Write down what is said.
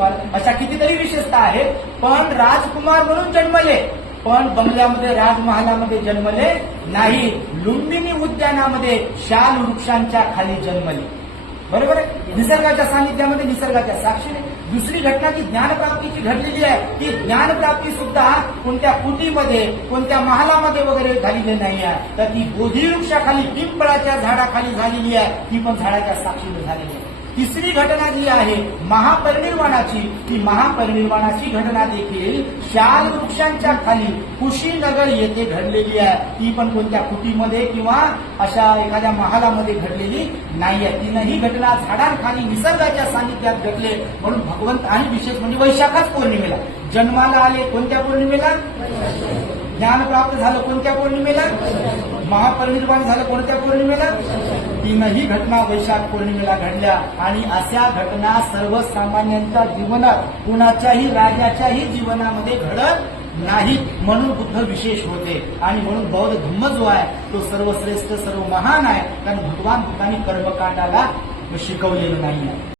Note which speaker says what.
Speaker 1: राजकुमार. अशा कितीतरी विशेषता आहेत पण राजकुमार म्हणून जन्मले. पण बंगल्यामध्ये राजमहालामध्ये जन्मले नाही. लुंबिनी उद्यानामध्ये शाल वृक्षांच्या खाली जन्मले. बरोबर आहे? निसर्गाच्या सानिध्यामध्ये निसर्गाच्या साक्षीने. दुसरी घटना की ज्ञानप्राप्तीची घडलेली आहे ती ज्ञानप्राप्ती सुद्धा कोणत्या कुटीमध्ये कोणत्या महालामध्ये वगैरे झालेली नाही आहे. तर ती बोधी वृक्षाखाली पिंपळाच्या झाडाखाली झालेली आहे. ती पण झाडाच्या साक्षीने झालेली आहे. तिसरी घटना जी आहे महापरिनिर्वाणाची ती महापरिनिर्वाणाची घटना देखील शाल वृक्षांच्या खाली कुशीनगर येथे घडलेली आहे. ती पण कोणत्या कुटीमध्ये किंवा अशा एखाद्या महालामध्ये घडलेली नाही आहे तीनही घटना झाडांखाली निसर्गाच्या सानिध्यात घडले म्हणून भगवंत आणि विशेष म्हणजे वैशाखाच पौर्णिमेला. जन्माला आले कोणत्या पौर्णिमेला? ज्ञान प्राप्त झालं कोणत्या पौर्णिमेला? महापरिनिर्वाण झालं कोणत्या पौर्णिमेला? तीनही घटना वैशाख पौर्णिमेला घडल्या. आणि अशा घटना सर्वसामान्यांच्या जीवनात कुणाच्याही राजाच्याही जीवनामध्ये घडत नाही म्हणून बुद्ध विशेष होते. आणि म्हणून बौद्ध धम्म जो आहे तो सर्वश्रेष्ठ सर्व महान आहे. कारण भगवान बुद्धांनी कर्मकांडाला शिकवलेलं नाही आहे